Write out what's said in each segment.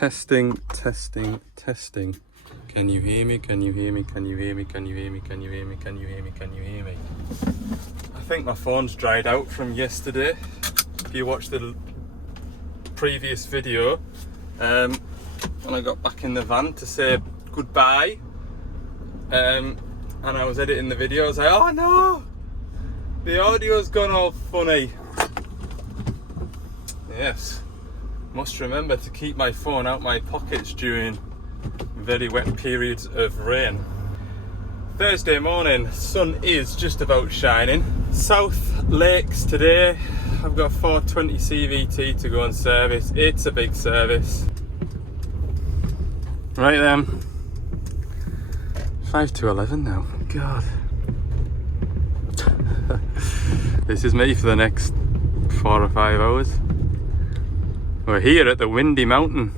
Testing, testing, testing. Can you hear me? Can you hear me? Can you hear me? Can you hear me? Can you hear me? Can you hear me? Can you hear me? I think my phone's dried out from yesterday. If you watched the previous video, when I got back in the van to say goodbye, and I was editing the video, I was like, oh no! The audio's gone all funny. Yes. Must remember to keep my phone out my pockets during very wet periods of rain. Thursday morning, sun is just about shining. South Lakes today. I've got a 420 CVT to go and service. It's a big service. Right then. 5 to 11 now. God. This is me for the next 4 or 5 hours. We're here at the Windy Mountain.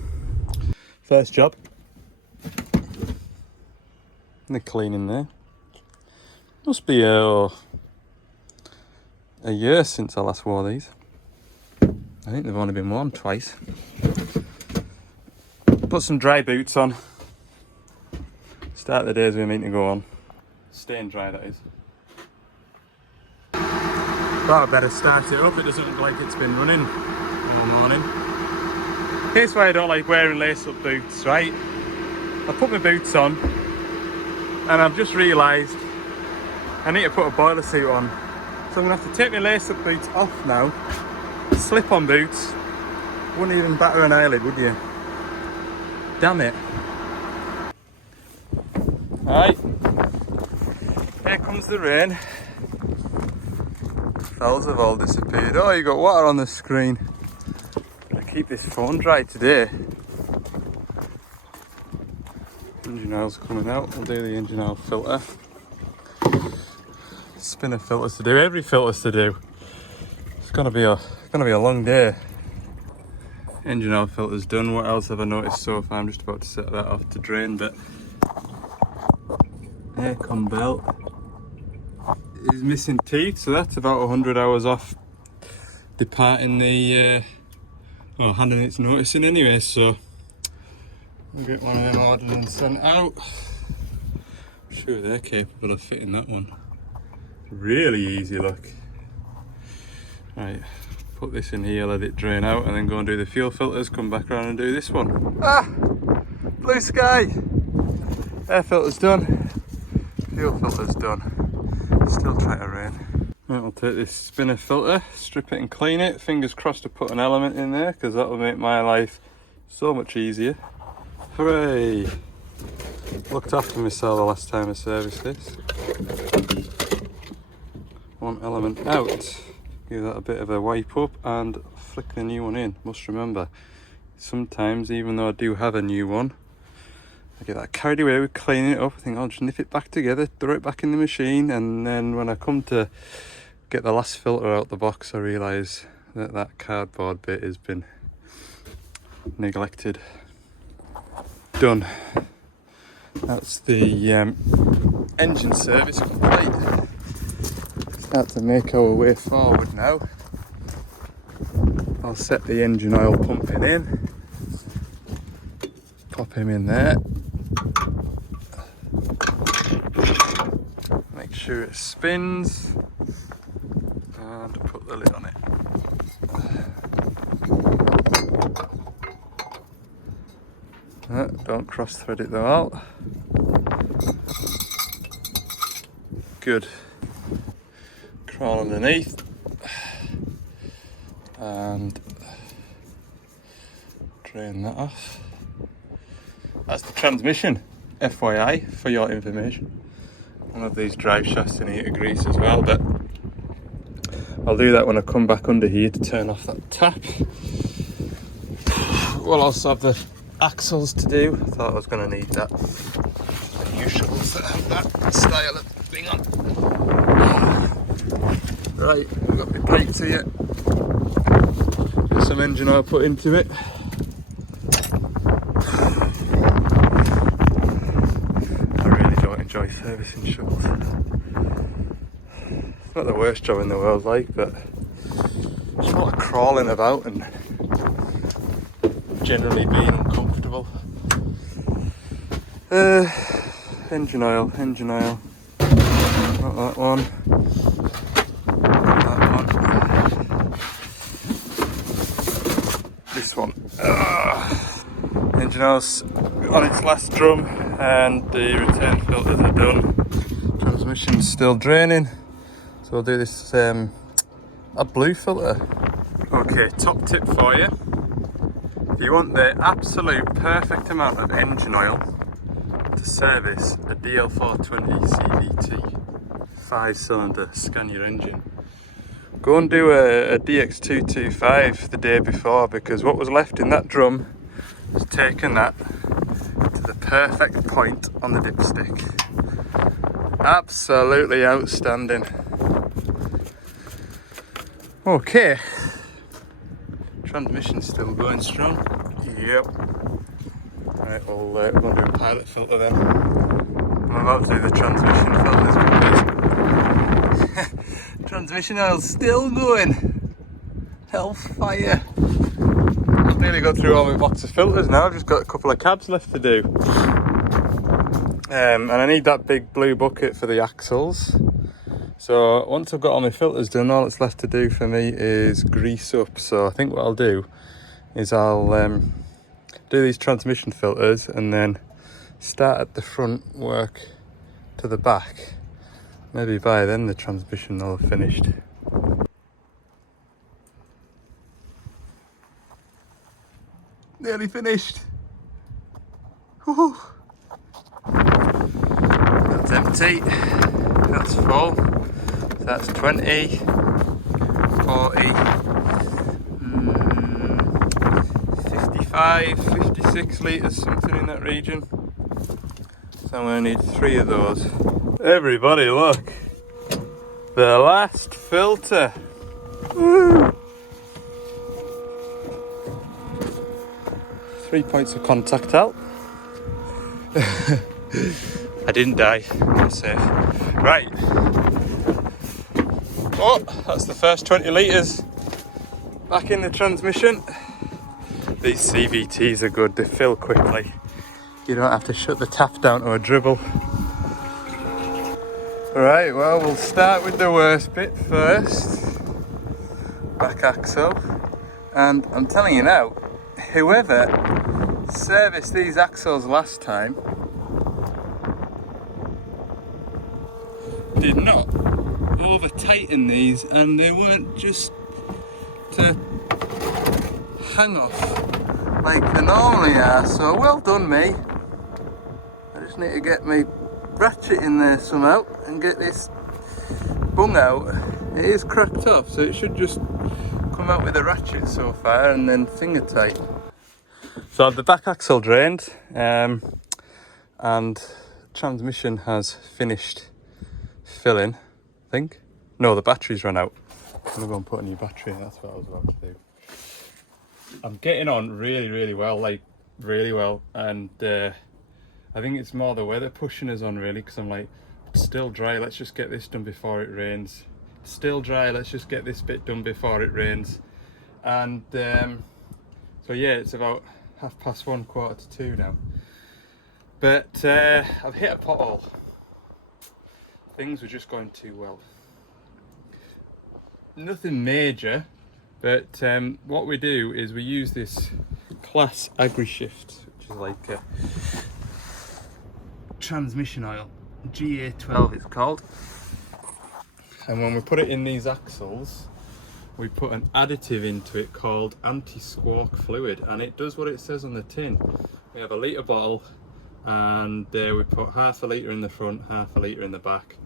First job. They're cleaning there. Must be a year since I last wore these. I think they've only been worn twice. Put some dry boots on. Start the days we mean to go on. Staying dry, that is. But I better start it up. It doesn't look like it's been running all morning. Here's why I don't like wearing lace-up boots, right? I put my boots on and I've just realised I need to put a boiler suit on. So I'm going to have to take my lace-up boots off now. Slip-on boots. Wouldn't even batter an eyelid, would you? Damn it. Alright. Here comes the rain. Fells have all disappeared. Oh, you got water on the screen. Keep this phone dry today. Engine oil's coming out. We'll do the engine oil filter. Spinner filters to do. Every filter's to do. It's gonna be a long day. Engine oil filter's done. What else have I noticed so far? I'm just about to set that off to drain, but aircon belt is missing teeth, so that's about 100 hours off departing the handing its notice in anyway, so we'll get one of them ordered and sent out. I'm sure they're capable of fitting that one. Really easy, look. Right, put this in here, let it drain out, and then go and do the fuel filters, come back around and do this one. Ah! Blue sky! Air filter's done. Fuel filter's done. Still trying to rain. Right, I'll take this spinner filter, strip it and clean it. Fingers crossed to put an element in there, because that'll make my life so much easier. Hooray! Looked after myself the last time I serviced this. One element out. Give that a bit of a wipe up and flick the new one in. Must remember, sometimes even though I do have a new one, I get that carried away with cleaning it up. I think I'll just nip it back together, throw it back in the machine, and then when I come to get the last filter out the box, I realise that that cardboard bit has been neglected. Done. That's the engine service complete. Start to make our way forward now. I'll set the engine oil pumping in. Pop him in there. Make sure it spins. And put the lid on it. Don't cross thread it though out. Good. Crawl underneath and drain that off. That's the transmission, FYI, for your information. One of these drive shafts in here to grease as well, but I'll do that when I come back under here to turn off that tap. We'll also have the axles to do. I thought I was going to need that. The new shovels that have that style of thing on. Right, we've got my brakes here. Get some engine oil put into it. I really don't enjoy servicing shovels. It's not the worst job in the world, like, but there's a lot of crawling about and generally being uncomfortable. usual. Engine oil. Not that one. Not that one. This one. Engine oil's on its last drum and the return filters are done. Transmission's still draining. So we'll do this a blue filter. Okay, top tip for you. If you want the absolute perfect amount of engine oil to service a DL420 CVT 5-cylinder Scania engine, go and do a DX225 the day before, because what was left in that drum has taken that to the perfect point on the dipstick. Absolutely outstanding. Okay, transmission's still going strong. Yep. Right, we'll do a pilot filter then. I'm about to do the transmission filters because transmission oil's still going. Hellfire. I've nearly got through all my box of filters now. I've just got a couple of cabs left to do. And I need that big blue bucket for the axles. So once I've got all my filters done, all that's left to do for me is grease up. So I think what I'll do is I'll do these transmission filters and then start at the front, work to the back. Maybe by then the transmission will have finished. Nearly finished. Woohoo. That's empty. That's full. So that's 20, 40, 55, 56 litres, something in that region. So I'm going to need 3 of those. Everybody look, the last filter. Woo. 3 points of contact out. I didn't die, I'm safe. Right. Oh, that's the first 20 litres back in the transmission. These CVTs are good, they fill quickly. You don't have to shut the tap down to a dribble. Right, well, we'll start with the worst bit first. Back axle. And I'm telling you now, whoever serviced these axles last time did not over tighten these, and they weren't just to hang off like they normally are. So well done me. I just need to get my ratchet in there somehow and get this bung out. It is cracked off, so it should just come out with a ratchet so far and then finger tight. So the back axle drained and transmission has finished filling, I think. No, the batteries ran out. I'm gonna go and put a new battery in, that's what I was about to do. I'm getting on really well, like really well, and I think it's more the weather pushing us on really, because I'm like, it's still dry, let's just get this done before it rains. It's still dry, let's just get this bit done before it rains. And so yeah, it's about 1:30, 1:45 now. But I've hit a pothole. Things were just going too well. Nothing major, but what we do is we use this Class AgriShift, which is like a transmission oil, GA12 it's called. And when we put it in these axles, we put an additive into it called anti-squawk fluid, and it does what it says on the tin. We have a litre bottle, and we put 1/2 litre in the front, 1/2 litre in the back.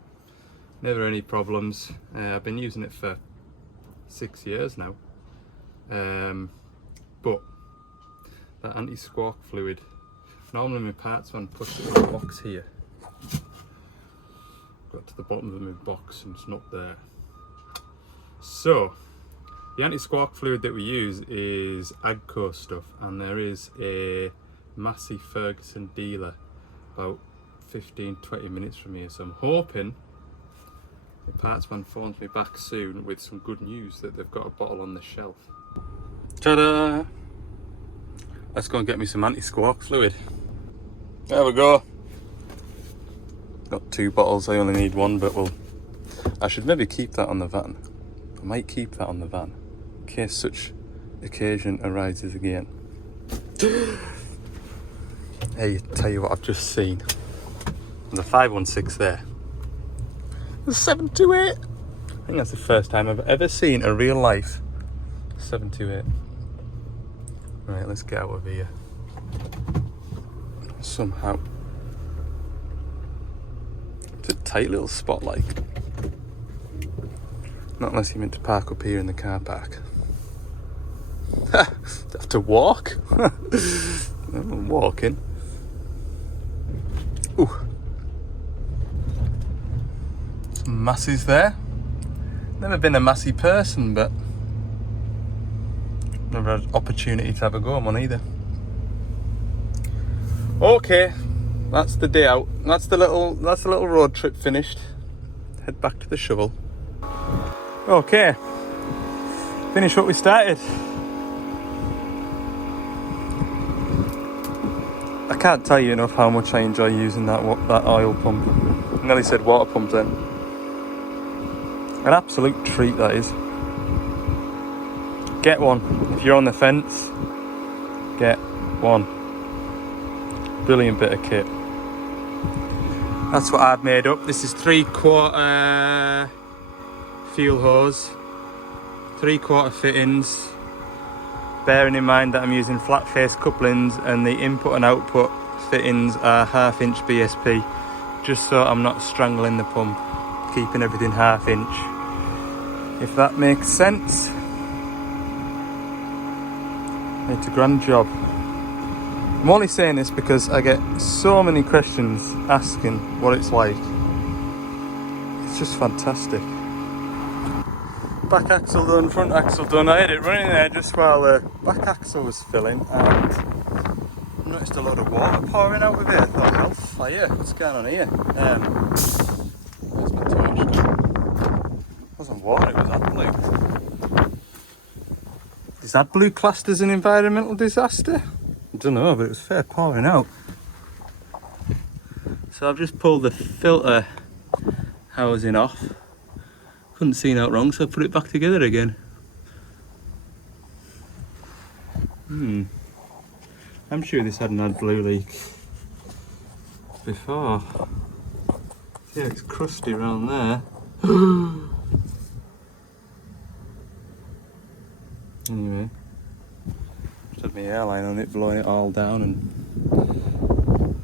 Never any problems. I've been using it for 6 years now. But that anti-squawk fluid, normally my parts man puts it in a box here. Got to the bottom of my box and it's not there. So the anti-squawk fluid that we use is Agco stuff, and there is a Massey Ferguson dealer about 15-20 minutes from here, so I'm hoping the parts man phones me back soon with some good news that they've got a bottle on the shelf. Ta-da! let's go and get me some anti-squawk fluid. There we go. Got 2 bottles, I only need 1, but I should maybe keep that on the van. I might keep that on the van, in case such occasion arises again. Hey, tell you what I've just seen. There's a 516 there. There's 728. I think that's the first time I've ever seen a real life 728. Right, let's get out of here. Somehow. It's a tight little spot, like. Not unless you're meant to park up here in the car park. Have to walk? I'm walking. Ooh. Some masses there. Never been a massy person, but never had opportunity to have a go on one either. Okay, that's the day out. That's the little road trip finished. Head back to the shovel. Okay, finish what we started. I can't tell you enough how much I enjoy using that oil pump. I nearly said water pump then. An absolute treat, that is. Get one. If you're on the fence, get one. Brilliant bit of kit. That's what I've made up. This is 3/4 fuel hose, 3/4 fittings, bearing in mind that I'm using flat face couplings and the input and output fittings are 1/2 inch BSP, just so I'm not strangling the pump, keeping everything 1/2 inch, if that makes sense. It's a grand job. I'm only saying this because I get so many questions asking what it's like. It's just fantastic. Back axle done, front axle done. I had it running there just while the back axle was filling, and I noticed a lot of water pouring out of it. I thought, hellfire, what's going on here? Where's my torch? It wasn't water, it was AdBlue. Is AdBlue classed as an environmental disaster? I don't know, but it was fair pouring out. So I've just pulled the filter housing off. Couldn't see out wrong, so I put it back together again. I'm sure this had an AdBlue leak before. Yeah, it's crusty around there. Anyway, just had my airline on it, blowing it all down and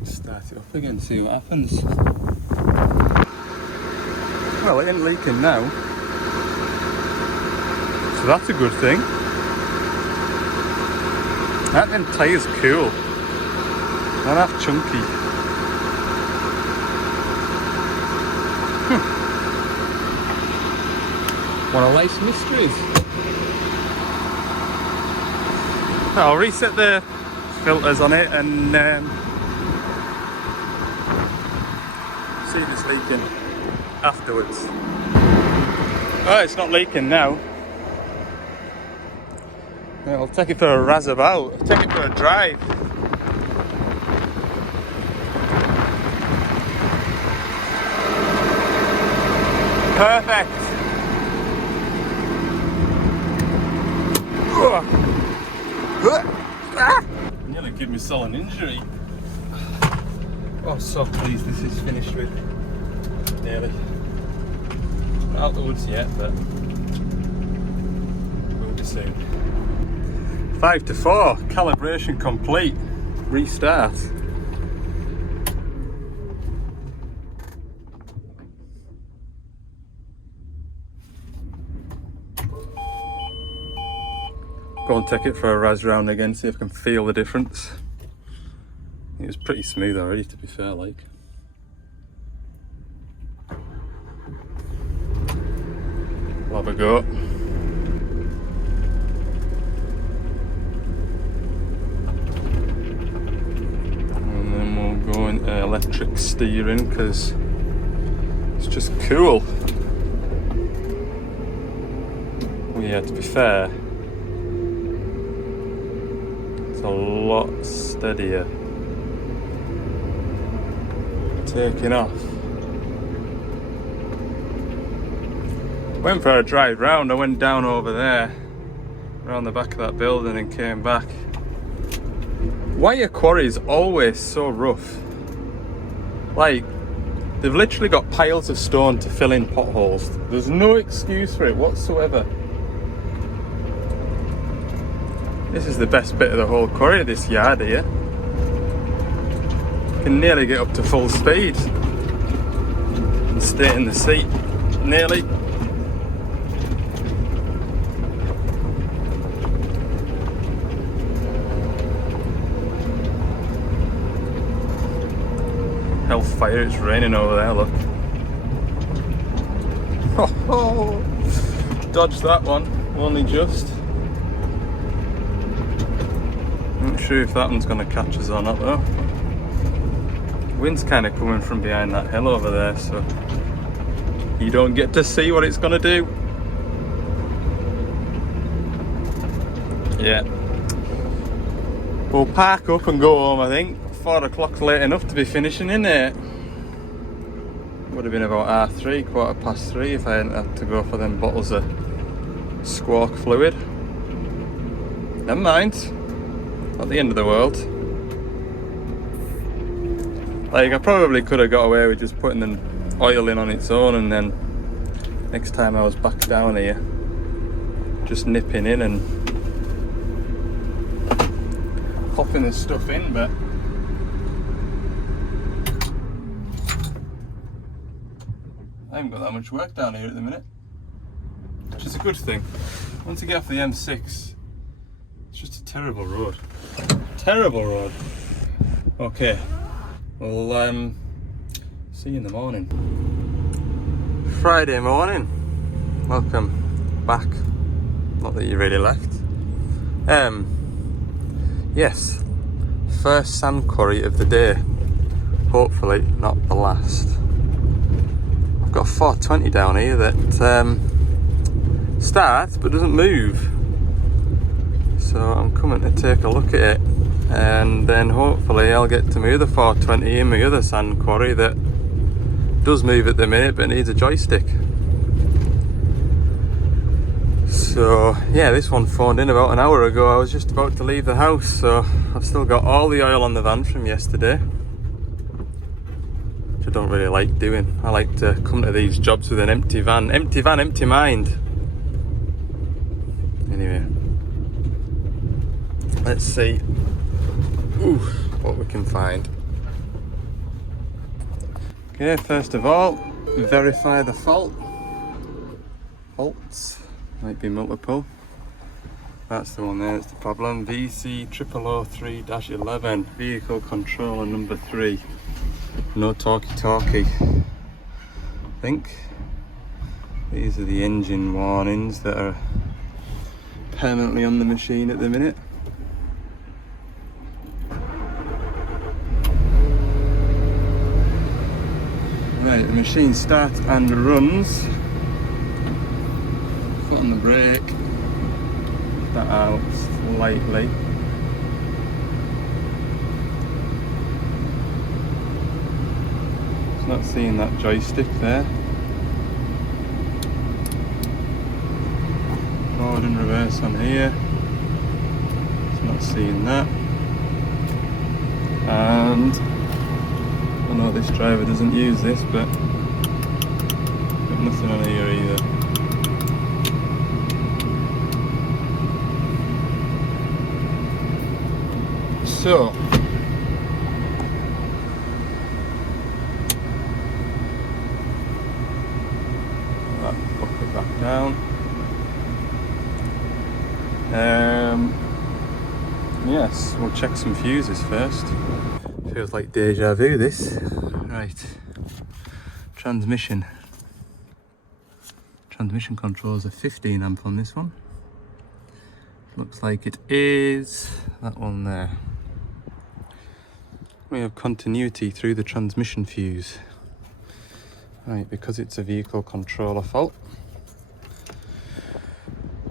start it up again, see what happens. Well, it ain't leaking now, so that's a good thing. That them tyres cool. They're half chunky. One of life's mysteries. I'll reset the filters on it and see if it's leaking afterwards. Oh, it's not leaking now. I'll take it for a razz about. I'll take it for a drive. Perfect. Nearly gave myself an injury. Oh, so pleased this is finished with. Nearly. Not out the woods yet, but we'll be soon. 5 to 4, calibration complete. Restart. Go and take it for a razz round again, see if I can feel the difference. It was pretty smooth already, to be fair, like. We'll have a go. And then we'll go into electric steering because it's just cool. Well, yeah, to be fair, it's a lot steadier. Taking off. Went for a drive round. I went down over there, around the back of that building, and came back. Why are quarries always so rough? Like, they've literally got piles of stone to fill in potholes. There's no excuse for it whatsoever. This is the best bit of the whole quarry, this yard here. You can nearly get up to full speed and stay in the seat, nearly. Hellfire, it's raining over there, look. Oh, dodged that one, only just. Not sure if that one's going to catch us or not though. Wind's kind of coming from behind that hill over there, so you don't get to see what it's going to do. Yeah. We'll park up and go home, I think. 4 o'clock's late enough to be finishing, in it. Would have been about 3:30, 3:15 if I hadn't had to go for them bottles of squawk fluid. Never mind. Not the end of the world. Like, I probably could have got away with just putting the oil in on its own, and then next time I was back down here, just nipping in and popping this stuff in, but I haven't got that much work down here at the minute, which is a good thing. Once you get off the M6, it's just a terrible road. Terrible road. Okay, we'll see you in the morning. Friday morning. Welcome back. Not that you really left. Yes, first sand quarry of the day. Hopefully not the last. I've got a 420 down here that starts but doesn't move. So I'm coming to take a look at it, and then hopefully I'll get to my other 420 in my other sand quarry that does move at the minute but needs a joystick. So yeah, this one phoned in about an hour ago. I was just about to leave the house, so I've still got all the oil on the van from yesterday, which I don't really like doing. I like to come to these jobs with an empty van, empty mind. Anyway, let's see what we can find. Okay, first of all, verify the faults. Might be multiple. That's the one there, that's the problem. VC0003-11, vehicle controller number 3. No talkie. I think these are the engine warnings that are permanently on the machine at the minute. Right, the machine starts and runs. Foot on the brake, that out slightly. It's not seeing that joystick there. Forward and reverse on here. It's not seeing that. And I know this driver doesn't use this, but got nothing on here either. So that bucket back down. Yes, we'll check some fuses first. Feels like deja vu, this. Right, transmission controls are 15 amp on this one. Looks like it is that one there. We have continuity through the transmission fuse. Right, because it's a vehicle controller fault.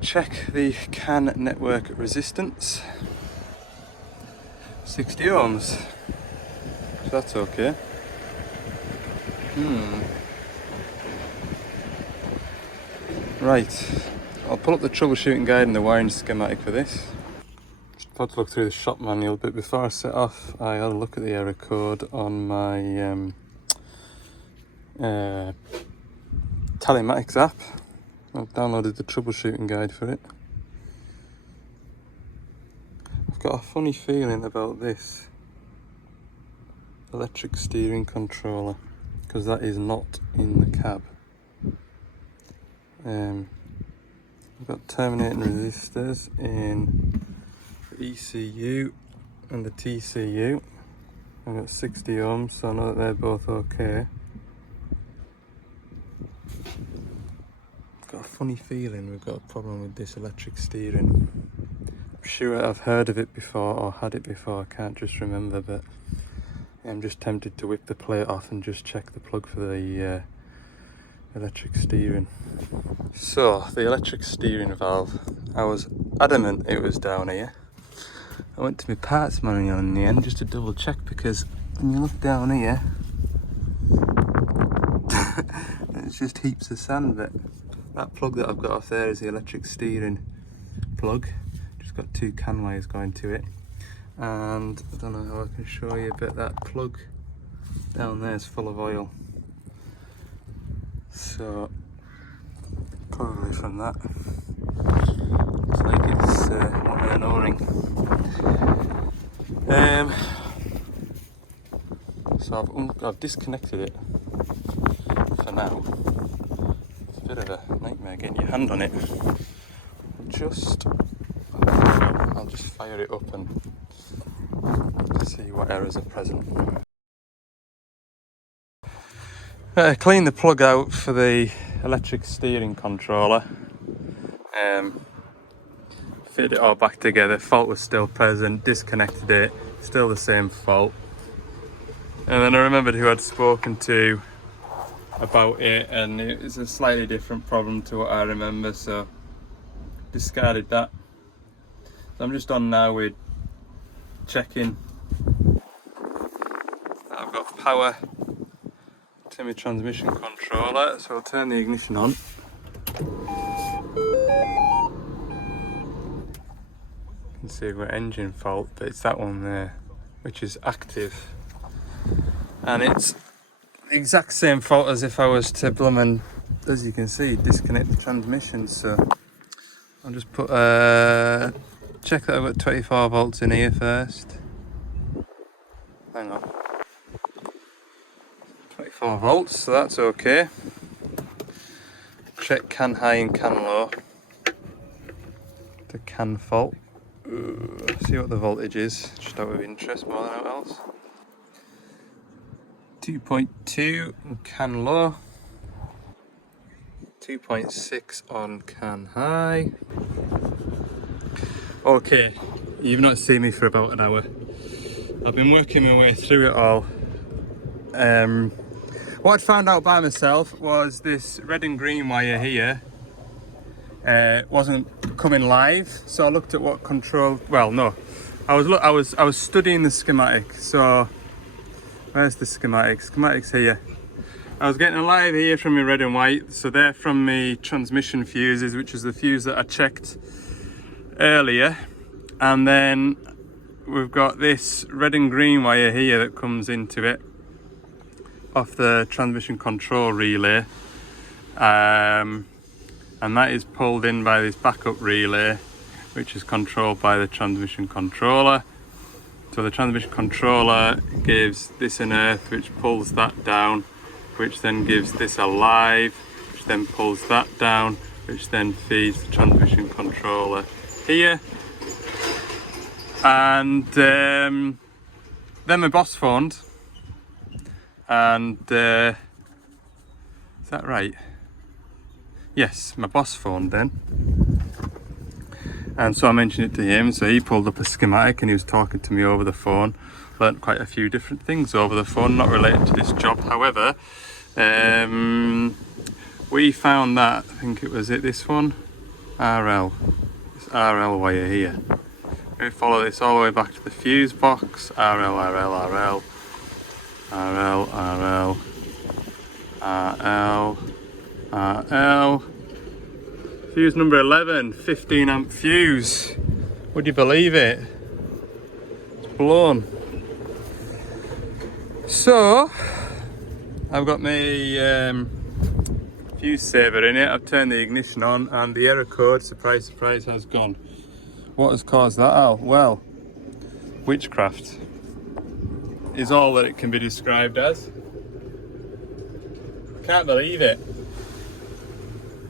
Check the CAN network resistance. 60 ohms. So that's okay. Right, I'll pull up the troubleshooting guide and the wiring schematic for this. Just about to look through the shop manual, but before I set off, I had a look at the error code on my telematics app. I've downloaded the troubleshooting guide for it. I've got a funny feeling about this electric steering controller, because that is not in the cab. I've got terminating resistors in the ECU and the TCU. I've got 60 ohms, so I know that they're both okay. I've got a funny feeling we've got a problem with this electric steering. I'm sure I've heard of it before or had it before, I can't just remember, but I'm just tempted to whip the plate off and just check the plug for the electric steering. So, the electric steering valve, I was adamant it was down here. I went to my parts manual in the end just to double check, because when you look down here, it's just heaps of sand. But that plug that I've got off there is the electric steering plug. Just got 2 CAN wires going to it. And I don't know how I can show you, but that plug down there is full of oil. So probably from that. Looks like it's one of an O-ring. So I've disconnected it for now. It's a bit of a nightmare getting your hand on it. I'll just fire it up and see what errors are present. Clean the plug out for the electric steering controller. Fit it all back together. Fault was still present. Disconnected it. Still the same fault. And then I remembered who I'd spoken to about it, and it's a slightly different problem to what I remember, so discarded that. So I'm just on now with checking. I've got power to my transmission controller, so I'll turn the ignition on. You can see we've got engine fault, but it's that one there, which is active. And it's the exact same fault as if I was to blummin', as you can see, disconnect the transmission. So I'll just put check that I've got 24 volts in here first. Hang on. 24 volts, so that's okay. Check CAN high and CAN low. The CAN fault. See what the voltage is, just out of interest more than anything else. 2.2 on CAN low. 2.6 on CAN high. Okay, you've not seen me for about an hour. I've been working my way through it all. What I'd found out by myself was this red and green wire here wasn't coming live, so I looked at what control. Well, no, I was studying the schematic. So where's the schematic? Schematic's here. I was getting a live here from my red and white, so they're from my transmission fuses, which is the fuse that I checked earlier, and then we've got this red and green wire here that comes into it off the transmission control relay, and that is pulled in by this backup relay, which is controlled by the transmission controller. So the transmission controller gives this an earth, which pulls that down, which then gives this a live, which then pulls that down, which then feeds the transmission controller here. And then my boss phoned, and is that right? Yes, my boss phoned then, and so I mentioned it to him. So he pulled up a schematic and he was talking to me over the phone. Learned quite a few different things over the phone, not related to this job. However, we found that, I think it was this one, RL, this RL wire here, We follow this all the way back to the fuse box. RL, RL, RL. RL, RL. RL. RL. Fuse number 11, 15 amp fuse. Would you believe it? It's blown. So, I've got my fuse saver in it. I've turned the ignition on and the error code, surprise, surprise, has gone. What has caused that, Al? Well, witchcraft is all that it can be described as. Can't believe it.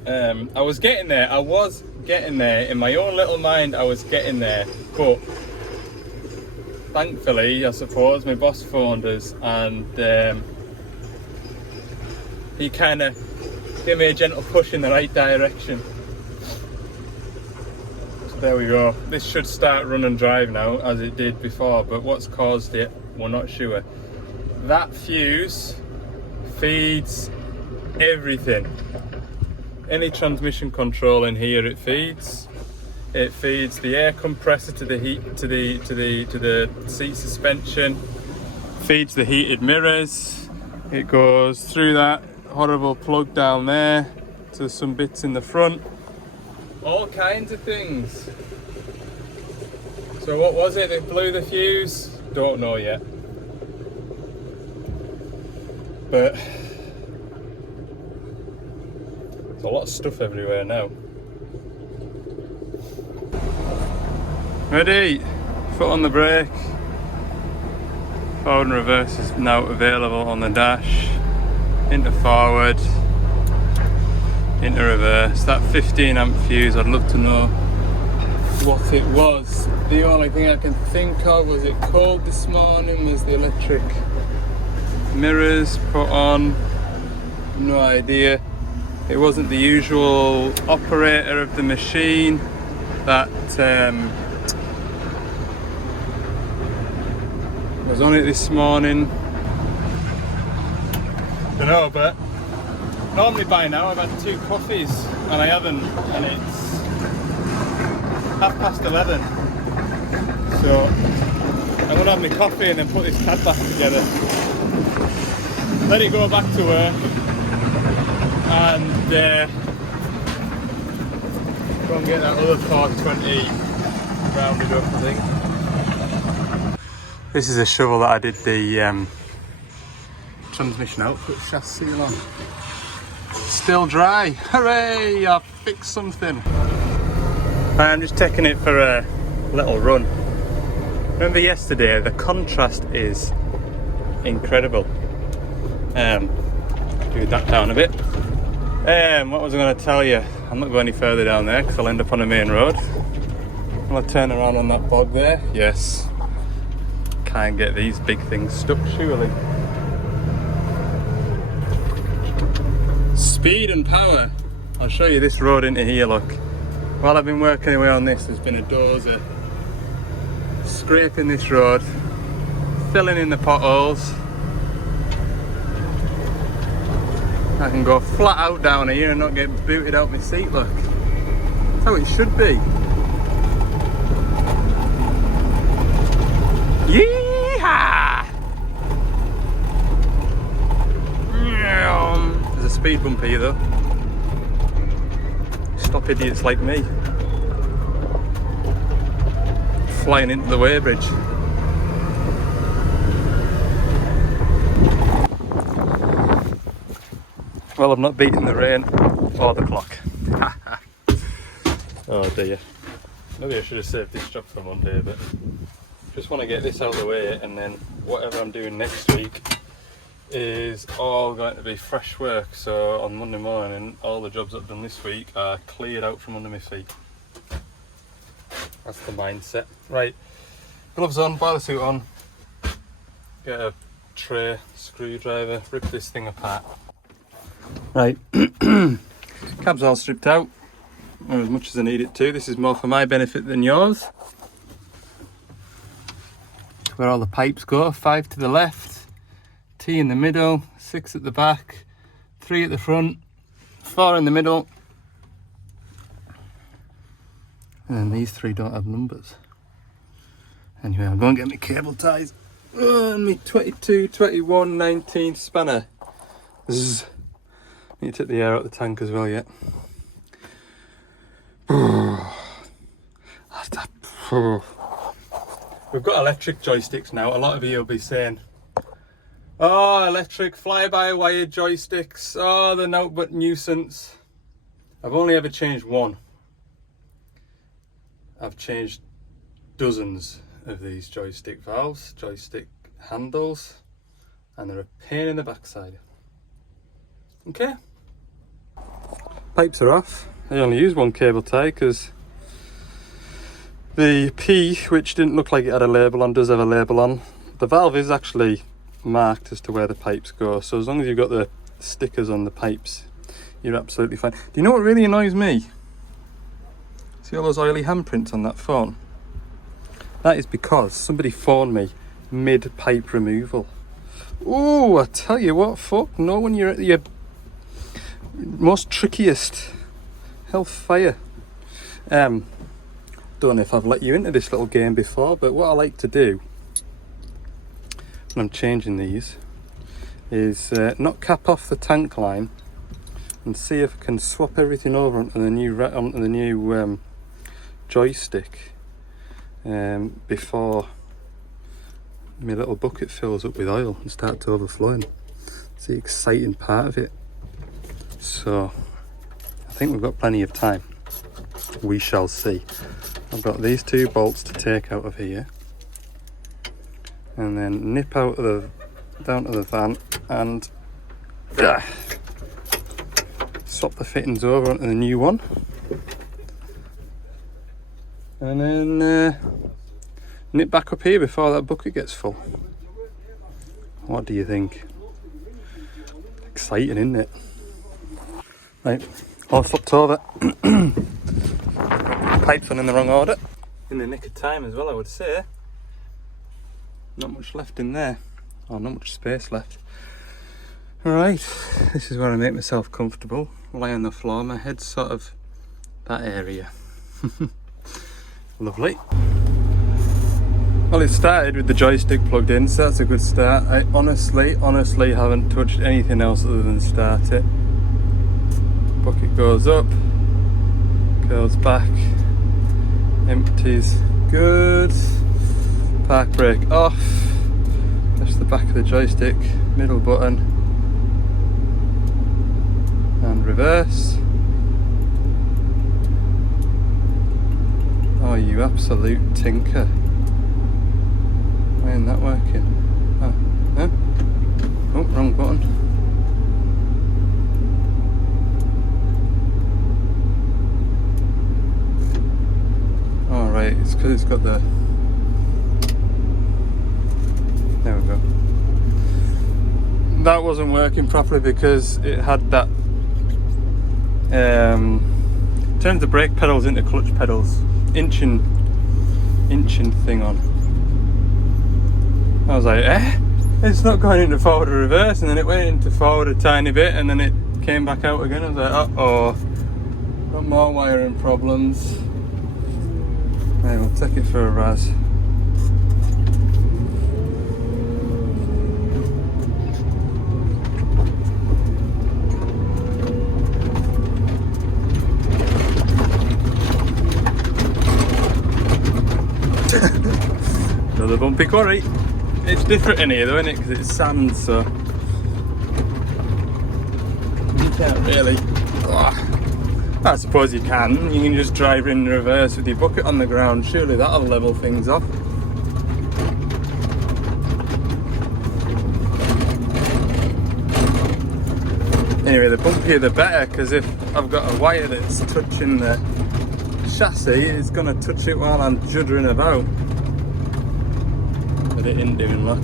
I was getting there, in my own little mind I was getting there, but thankfully, I suppose, my boss phoned us and he kind of gave me a gentle push in the right direction. So there we go. This should start run and drive now, as it did before, but what's caused it, we're not sure. That fuse feeds everything. Any transmission control in here it feeds. It feeds the air compressor to the heat to the seat suspension, feeds the heated mirrors. It goes through that horrible plug down there to some bits in the front. All kinds of things. So what was it that blew the fuse? Don't know yet. But there's a lot of stuff everywhere now. Ready? Foot on the brake. Forward and reverse is now available on the dash. Into forward. Into reverse. That 15 amp fuse, I'd love to know what it was. The only thing I can think of, was it cold this morning? Was the electric mirrors put on? No idea. It wasn't the usual operator of the machine that was on it this morning. Don't know, but normally by now I've had 2 coffees and I haven't, and it's 11:30. So I'm gonna have my coffee and then put this CAD back together. Let it go back to work and go and get that other 420 rounded up, I think. This is a shovel that I did the transmission output chassis on. Still dry. Hooray! I've fixed something. I'm just taking it for a little run. Remember yesterday, the contrast is incredible. Do that down a bit. What was I going to tell you? I'm not going any further down there because I'll end up on a main road. Will I turn around on that bog there? Yes. Can't get these big things stuck, surely. Speed and power. I'll show you this road into here, look. While I've been working away on this, there's been a dozer scraping this road, filling in the potholes. I can go flat out down here and not get booted out my seat, look. That's how it should be. Yeehaw! There's a speed bump here though. Stop idiots like me. Flying into the weighbridge. Well, I've not beaten the rain or the clock. Oh dear. Maybe I should have saved this job for Monday, but just want to get this out of the way, and then whatever I'm doing next week is all going to be fresh work. So on Monday morning, all the jobs I've done this week are cleared out from under my feet. That's the mindset. Right, gloves on, boiler suit on, get a tray, screwdriver, rip this thing apart. Right, cab's all stripped out, or as much as I need it to. This is more for my benefit than yours. Where all the pipes go, 5 to the left, T in the middle, 6 at the back, 3 at the front, 4 in the middle, and then these 3 don't have numbers. Anyway, I'll go and get my cable ties. And my 22, 21, 19 spanner. Zzz. Need to take the air out of the tank as well yet. We've got electric joysticks now. A lot of you will be saying, oh, electric fly-by-wire joysticks, oh, they're no but nuisance. I've only ever changed one. I've changed dozens of these joystick valves, joystick handles, and they're a pain in the backside. Okay. Pipes are off. I only use one cable tie because the P, which didn't look like it had a label on, does have a label on. The valve is actually marked as to where the pipes go, so as long as you've got the stickers on the pipes, you're absolutely fine. Do you know what really annoys me? See all those oily handprints on that phone? That is because somebody phoned me mid-pipe removal. Oh, I tell you what, fuck, no, when you're at your most trickiest hellfire. Don't know if I've let you into this little game before, but what I like to do when I'm changing these is not cap off the tank line and see if I can swap everything over onto the new joystick before my little bucket fills up with oil and starts overflowing. It's the exciting part of it. So I think we've got plenty of time. We shall see. I've got these two bolts to take out of here and then nip out of down to the van and swap the fittings over onto the new one, and then nip back up here before that bucket gets full. What do you think? Exciting, isn't it? Right, all flipped over. Pipes went in the wrong order. In the nick of time as well, I would say. Not much left in there. Oh, not much space left. Alright, this is where I make myself comfortable. Lie on the floor, my head's sort of that area. Lovely. Well, it started with the joystick plugged in, so that's a good start. I honestly haven't touched anything else other than start it. Bucket goes up, goes back, empties, good. Park brake off, push the back of the joystick, middle button, and reverse. Oh, you absolute tinker. Why isn't that working? Oh, huh? Oh, wrong button. Alright, it's because it's got the... There we go. That wasn't working properly because it had that turned the brake pedals into clutch pedals, inching thing on. I was like, it's not going into forward or reverse, and then it went into forward a tiny bit and then it came back out again. I was like, uh-oh, got more wiring problems. Right, we'll take it for a raz. Another bumpy quarry. It's different in here though, isn't it? Because it's sand, so you can't really. I suppose you can. You can just drive in reverse with your bucket on the ground. Surely that'll level things off. Anyway, the bumpier the better, because if I've got a wire that's touching the chassis, it's going to touch it while I'm juddering about. But it ain't doing luck.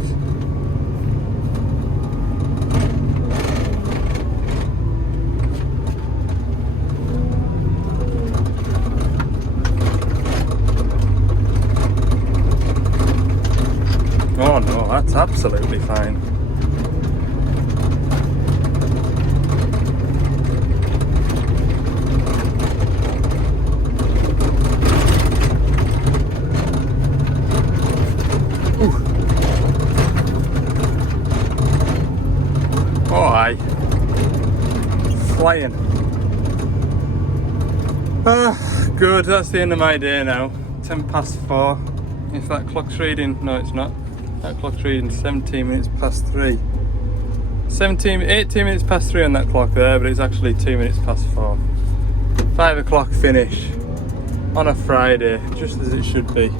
Oh no, that's absolutely fine. flying. Ah, good, that's the end of my day now. 4:10. If that clock's reading, no it's not. That clock's reading 17 minutes past 3. 18 minutes past 3 on that clock there, but it's actually 2 minutes past 4. 5 o'clock finish on a Friday, just as it should be.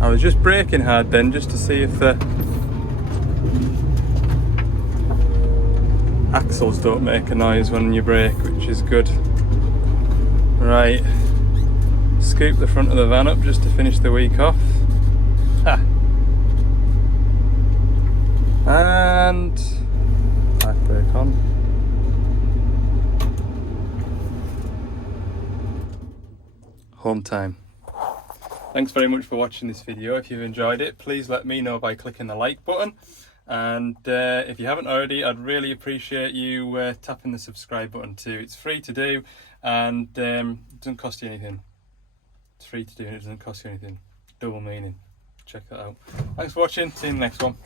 I was just braking hard then, just to see if the axles don't make a noise when you brake, which is good. Right, scoop the front of the van up just to finish the week off. Ha! And back brake on. Home time. Thanks very much for watching this video. If you've enjoyed it, please let me know by clicking the like button. And if you haven't already, I'd really appreciate you tapping the subscribe button too. It's free to do, and it doesn't cost you anything. It's free to do and it doesn't cost you anything. Double meaning. Check that out. Thanks for watching. See you in the next one.